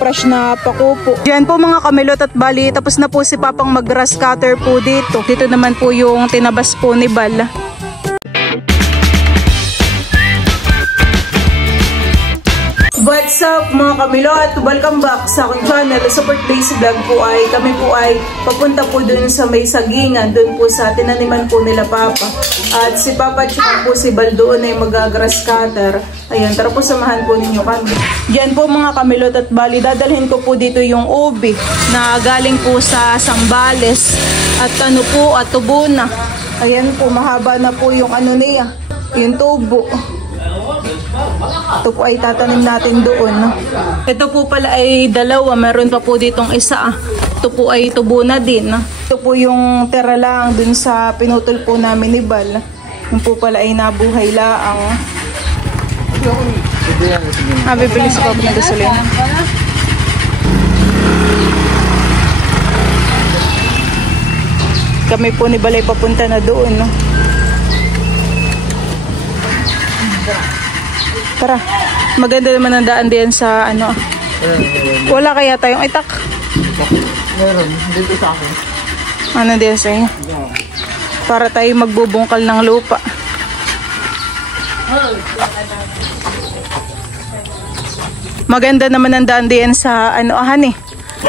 Fresh na pakupo. Diyan po mga kamilot at bali, tapos na po si Papang mag-grass cutter po dito. Dito naman po yung tinabas po ni Bal. What's up mga kamilot? Welcome back sa aking channel. Support Base Vlog po ay kami po ay papunta po dun sa may sagingan, dun po sa tinaniman po nila Papa. At si Papa at po si Bal doon ay mag-grass cutter. Ayan, tara po samahan po ninyo kami. Diyan po mga kamilot at bali, dadalhin ko po dito yung ubi na galing po sa Sambales at ano po, at tubo na. Ayan po, mahaba na po yung ano niya, yung tubo. Ito po ay tatanim natin doon. Ito po pala ay dalawa, meron pa po ditong isa. Ito po ay tubo na din. Ito po yung tira lang dun sa pinutol po namin ni Bal. Yung po pala ay nabuhay laang. Bibilis ko na gasolina. Kami po ni Balay papunta na doon. Tara, maganda naman ang daan din sa ano. Wala kaya tayong itak? Meron, dito sa akin. Ano din sa inyo? Para tayo magbubungkal ng lupa. Maganda naman ang daan din sa ano ahan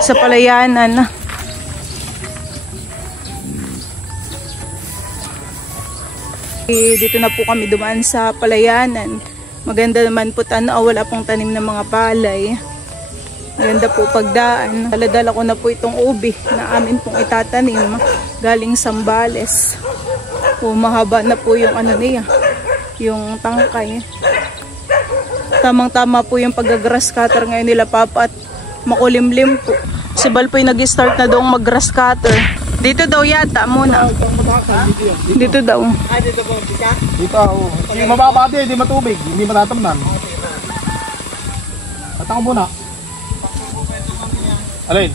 sa palayanan. Dito na po kami dumaan sa palayanan. Maganda naman po wala pong tanim ng mga palay. Maganda po pagdaan. Daladala ko na po itong ubi na amin pong itatanim galing Sambales. Mahaba na po yung ano niya, yung tangkay. Tamang-tama po yung pag-grass cutter ngayon nila Papa at makulimlim po. Si Bal po yung nag-start na doong mag-grass cutter. Dito daw yata muna. Dito daw. Dito po, dito ako. Yung mababa din, hindi matubig, hindi matatamnan. Tatang muna. Alin?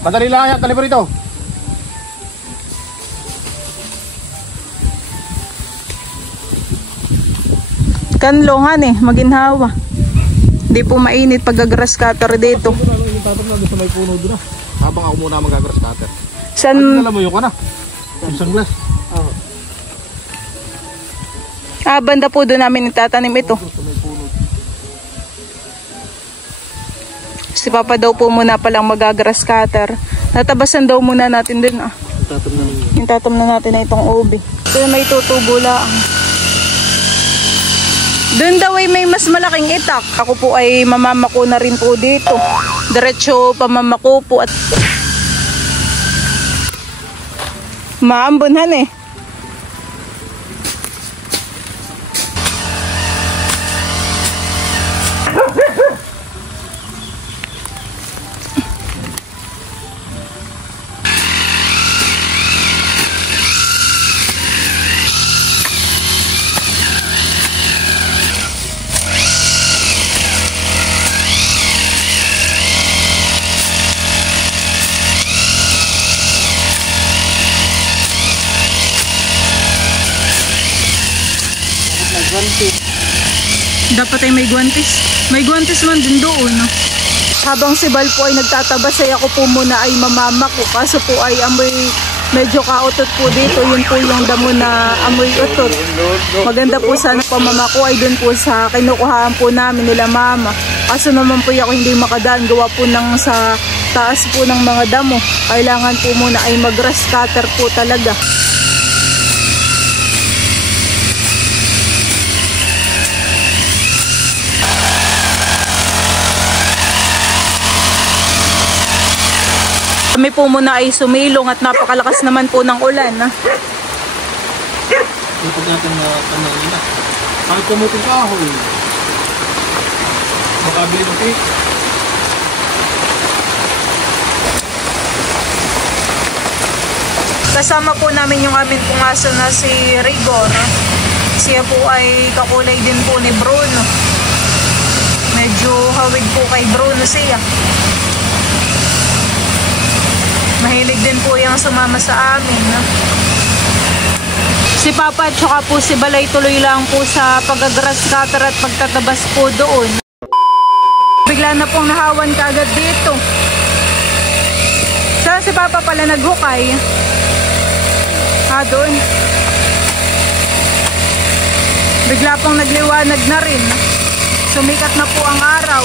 Madali lang yan, talipin rito. Kanlongan maginhawa. Hindi po mainit pag-grass cutter dito. Yung tatamnan doon sa may puno doon habang ako muna mag-grass cutter. San? Alam mo yung ka na? Yung sunglass. Oo. Banda po doon namin itatanim ito. Si Papa daw po muna palang mag-grass cutter. Natabasan daw muna natin din yung tatamnan natin na itong ubi. Ito na may tutubo lang. Doon daw ay may mas malaking itak. Ako po ay mamamako na rin po dito. Diretso pamamako po at maambunhan Dapat ay may guantes. May guantes man din doon. Habang si Bal po ay nagtatabas ay ako po muna ay mamamako. Kaso po ay amoy medyo kautot po dito. Yun po yung damo na amoy utot. Maganda po sana pamamako ay dun po sa kinukuhaan po namin nila mama. Kaso naman po ako hindi makadaan. Gawa po ng sa taas po ng mga damo. Kailangan po muna ay mag-grass cutter po talaga. Kami po muna ay sumilong at napakalakas naman po ng ulan. Ipag natin na tanongin na. Kahit kumutin ka ako makabili ng cake. Kasama po namin yung amin pong aso na si Rigor. Siya po ay kakulay din po ni Bruno. Medyo hawig po kay Bruno siya. Mahilig din po yung sumama sa amin. Si Si Papa at saka po si Balay tuloy lang po sa pag-grass cutter at pagtatabas po doon. Bigla na pong nahawan kaagad dito. Saan si Papa pala naghukay? Doon. Bigla pong nagliwanag na rin. Sumikat na po ang araw.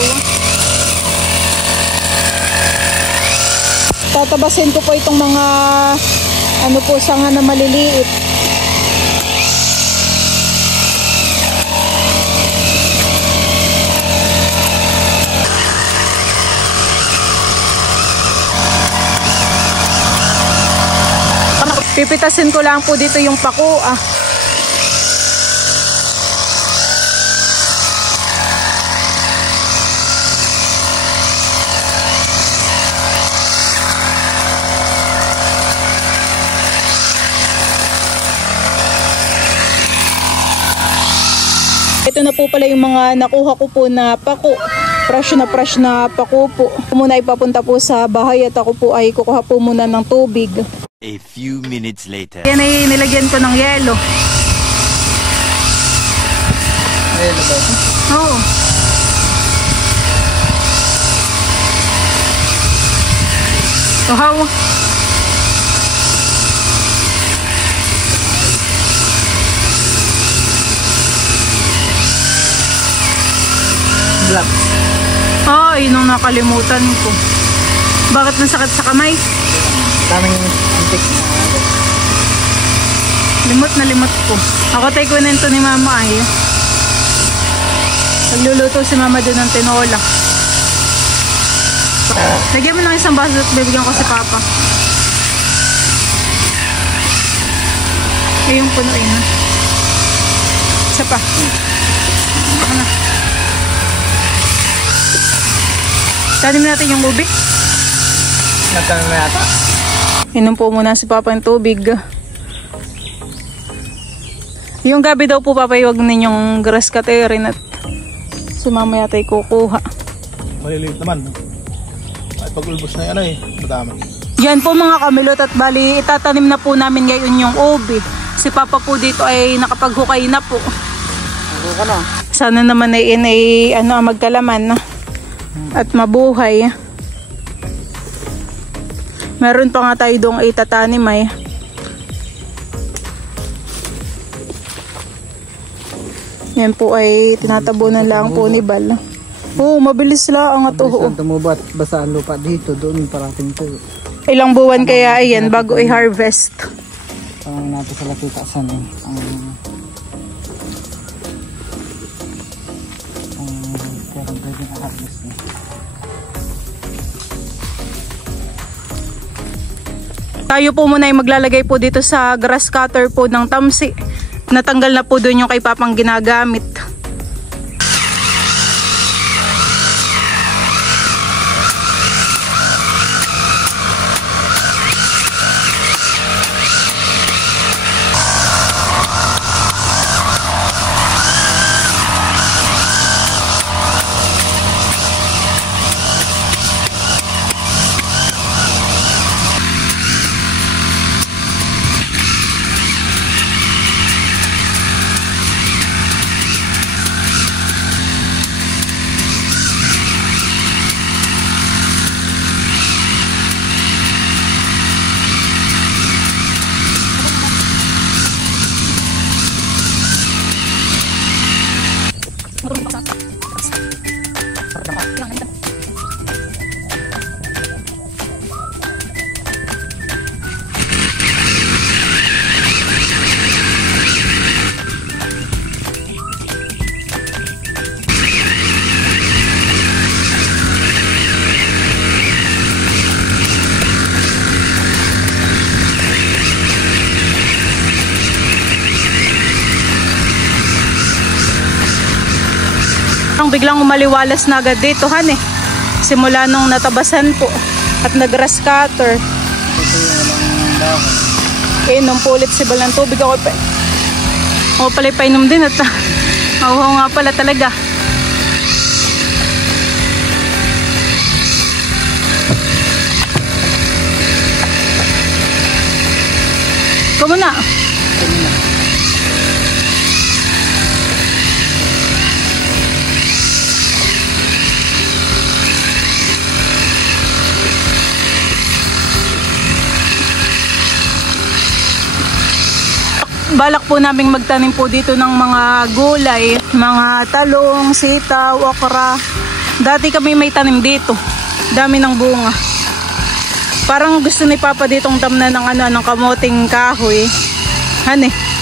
Tatabasin ko po itong mga sanga na maliliit. Pipitasin ko lang po dito yung pako. Ito na po pala yung mga nakuha ko po na pako. Fresh na pako po. Muna ipapunta po sa bahay at ako po ay kukuha po muna ng tubig. A few minutes later. Yan ay nilagyan ko ng yelo. Yelo ba? Oo. Tuhaw. Black. Ay, nung nakalimutan ko. Bakit nasakit sa kamay? Daming antik. Limot ko. Ako tayo ko nito ni Mama ay. Nagluluto si Mama doon ng tinola. Lagyan mo ng isang baso at bibigyan ko si Papa. Yung punuin na. Isa pa. Baka na. Tanim natin yung ubi. Nagtanong na yata. Inom po muna si Papa ng tubig. Yung gabi daw po Papa, huwag ninyong grass cutterin at si Mama yata ay kukuha. Maliliit naman. Ay pag-ulbos na yan madami. Yan po mga kamilot at bali itatanim na po namin ngayon yung ubi. Si Papa po dito ay nakapaghukay na po. Huwag na. Sana naman ay magkalaman at mabuhay. Meron pa nga tayo doong itatanim ay. Yan po ay tinatabunan lang po ni Bal. Oo, mabilis lang ang atuho. Mabilis ang tumubat. Basa ang lupa dito. Doon parating to. Ilang buwan kaya ayan bago i-harvest? Natin sa lakitasan kaya pwede na harvest Tayo po muna ay maglalagay po dito sa grass cutter po ng tamsi. Natanggal na po doon yung kay Papang ginagamit. Biglang umaliwalas na agad dito simula nung natabasan po at nag-grass cutter. Nung pulit si Balang tubig ako pala painom din at oo nga pala talaga. Ikaw muna. balak po namin magtanim po dito ng mga gulay, mga talong, sitaw, okra. Dati kami may tanim dito. Dami ng bunga. Parang gusto ni Papa ditong tamna ng ng kamoting kahoy. Hane.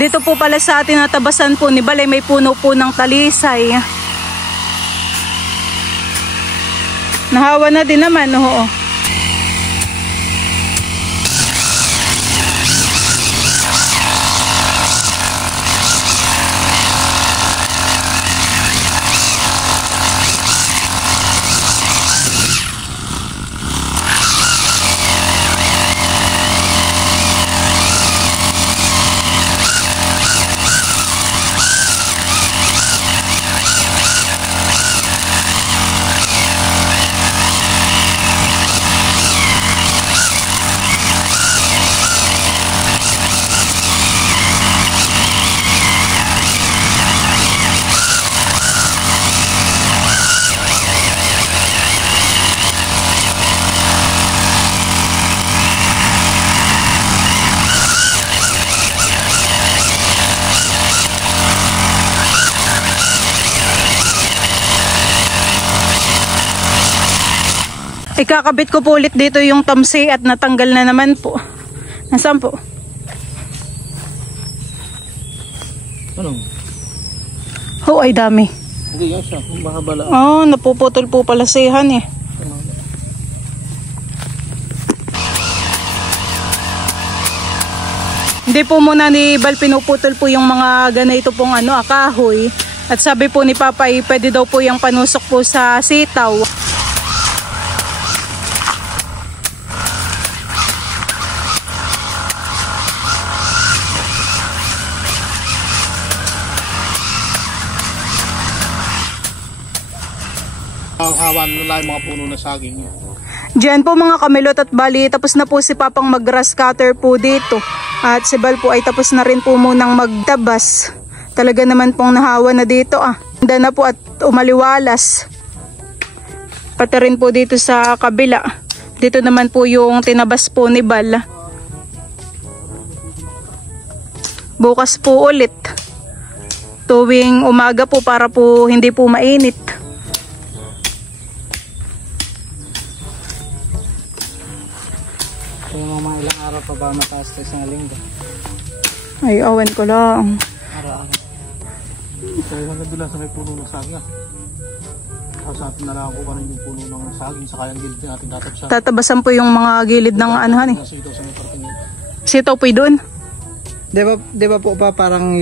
Dito po pala sa atin natabasan po ni Balay, may puno po ng talisay. Nahawa na din naman, oo. Ikakabit ko po ulit dito yung tamsi at natanggal na naman po. Nasaan po? Ano? Oh, ay dami. Hindi yan siya. Mahabala. Oh, napuputol po pala sihan eh. Hindi po muna ni Bal pinuputol po yung mga ganito pong kahoy. At sabi po ni Papa ay pwede daw po yung panusok po sa sitaw. Hawan nila yung mga puno na saging. Diyan po mga kamilot at bali, tapos na po si Papang mag-grass cutter po dito. At si Bal po ay tapos na rin po munang magtabas. Talaga naman pong nahawa na dito Handa na po at umaliwalas. Pati rin po dito sa kabila. Dito naman po yung tinabas po ni Bal. Bukas po ulit. Tuwing umaga po para po hindi po mainit. Mga ilang araw pa ba mataas tayo sa linggo? Ay, awan ko lang. Araw-araw. Kaya nagdula sa may puno ng saging Kasapin na lang ako kung yung puno ng saging sa kayang gilid natin tatabsan. Tatabasan po yung mga gilid ng Sitaw sa may parting. Sitaw po doon? Di ba po pa parang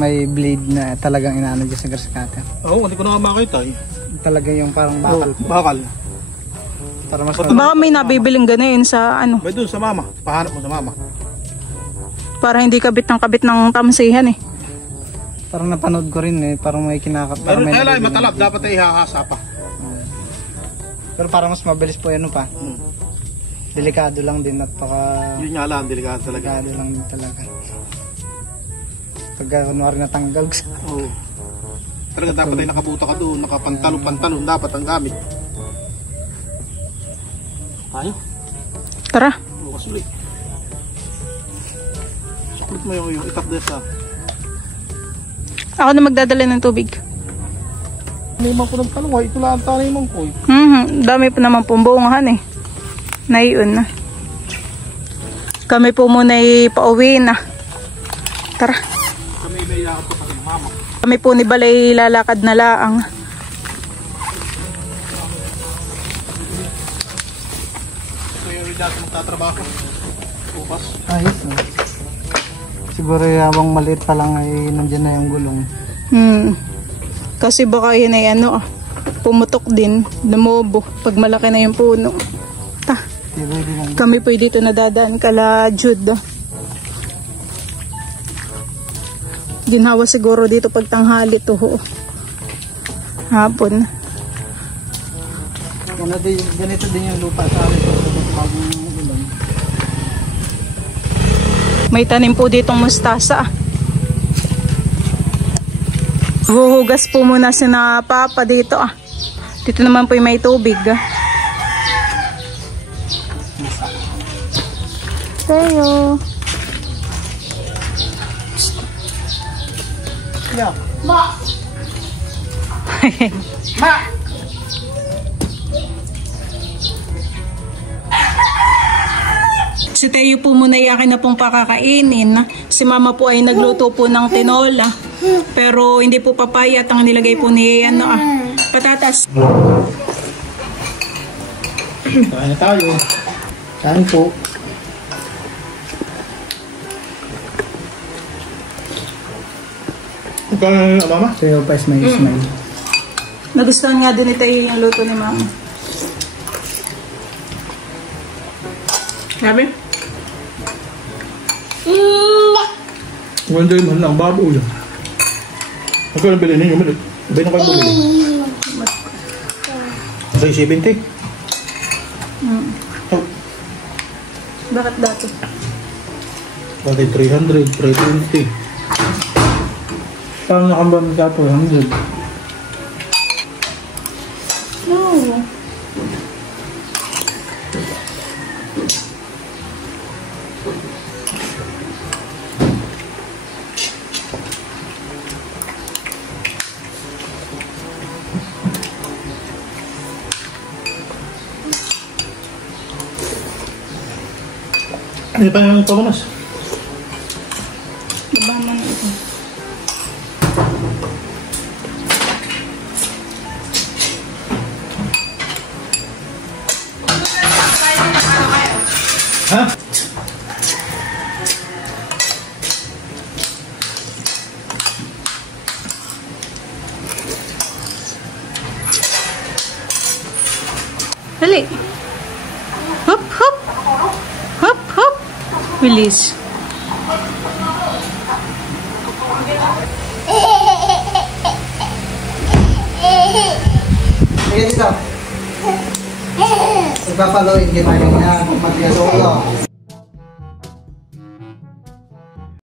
may blade na talagang inaano dyan sa grass cutter? Oo, hindi ko na makita Talaga yung parang bakal. Bakal. Para mas Baka may nabibiling gano'n sa May doon sa mama. Pahanap mo sa mama. Para hindi kabit ng tamsihan eh. Parang napanood ko rin parang may kinakat. Pero kailangan matalab. Dapat ay ihahasa pa. Pero parang mas mabilis po yan pa. Delikado lang din at Yun nga lang, delikado talaga. Delikado lang din talaga. Pagka kunwari natanggal. Oo. Talaga dapat ay nakabuta ka doon. Nakapantalon dapat ang gamit. Tayo. Tara. Bukas ulit. Saklit mo yung itak dyan sa... Ako na magdadala ng tubig. Naman ko ng talong. Ito lang ang tanay mong ko. Dami pa naman pong buungahan eh. Naiyon na. Kami po muna ay pauwi na. Tara. Kami may yakap po kami, mama. Kami po ni Balay lalakad na laang. So yung rin natin magtatrabaho. Bukas. Ayos no. Siguro habang maliit pa lang ay nandiyan na yung gulong. Kasi baka yun ay pumutok din, lumobo pag malaki na yung puno. Ta. Kami po dito nadadaan kala Jude. Ginawa siguro dito pag tanghali to ho. Hapon. Ganito din yung lupa sa amin. Bagong ulan. May tanim po ditong mustasa. Huhugas po muna si na Papa dito Dito naman po yung may tubig Tayo. Yeah. Ma! Si Teo po muna yakin na pong pakakainin. Si Mama po ay nagluto po ng tinola. Pero hindi po papayat ang nilagay po ni patatas. Kain na tayo. Saan po? Kain na mama? Sayo pa smile. Nagustuhan nga din ni Teo yung luto ni Mama. Sabi? Wala man lang, baboy. Magkano bilhin ninyo? Bay na kayo bumili? Bay 70? Oh, Bakit dati? pati 300, 320. Paano nakambang ka po? 100. No. Ano pa yung pamanas? Diba man ito? Ha? Dali. Hop, hop. Hop, hop. Bilis. Sige dito. Magpapaloin kayo na mag-gasolo.